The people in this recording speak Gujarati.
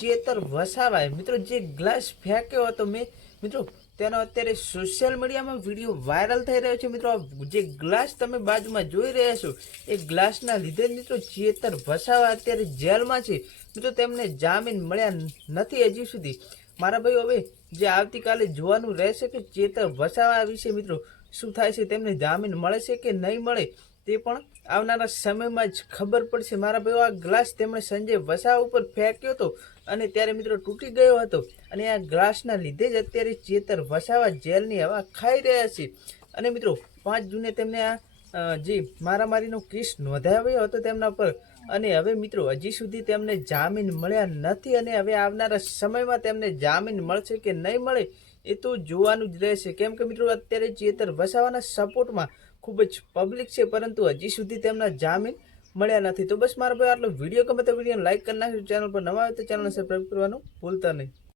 ચેતર વસાવાય. મિત્રો, જે ગ્લાસ ફેંક્યો હતો મેં, મિત્રો, તેનો અત્યારે સોશિયલ મીડિયામાં વીડિયો વાયરલ થઈ રહ્યો છે. મિત્રો જે ગ્લાસ તમે બાજુમાં જોઈ રહ્યા છો, એ ગ્લાસના લીધે મિત્રો ચેતર વસાવા અત્યારે જેલમાં છે. મિત્રો, તેમને જામીન મળ્યા નથી હજી સુધી. મારા ભાઈઓ, હવે જે આવતીકાલે જોવાનું રહેશે કે ચેતર વસાવા વિશે, મિત્રો, શું થાય છે, તેમને જામીન મળે છે કે નહીં મળે? તે પણ આવનારા સમયમાં જ ખબર પડશે. મારા ભાઈઓ, આ ગ્લાસ તેમણે સંજય વસાવા ઉપર ફેંક્યો હતો અને ત્યારે મિત્રો તૂટી ગયો હતો. અને આ ગ્લાસના લીધે જ અત્યારે ચેતર વસાવા જેલની હવા ખાઈ રહ્યા છે. અને મિત્રો, પાંચ જૂને તેમને આ જે મારામારીનો કેસ નોંધાવ્યો હતો તેમના પર. અને હવે મિત્રો, હજી સુધી તેમને જામીન મળ્યા નથી અને હવે આવનારા સમયમાં તેમને જામીન મળશે કે નહીં મળે એ તો જોવાનું જ રહેશે. કેમ કે મિત્રો, અત્યારે ચેતર વસાવાના સપોર્ટમાં ખૂબ જ પબ્લિક છે, પરંતુ હજી સુધી તેમના જામીન મળ્યા નથી. તો બસ મારા ભાઈ, આટલો વીડિયો ગમે તો વીડિયો લાઇક કરી નાખજો. ચેનલ પર નવા આવે તો ચેનલને સબસ્ક્રાઈબ કરવાનું ભૂલતા નહીં.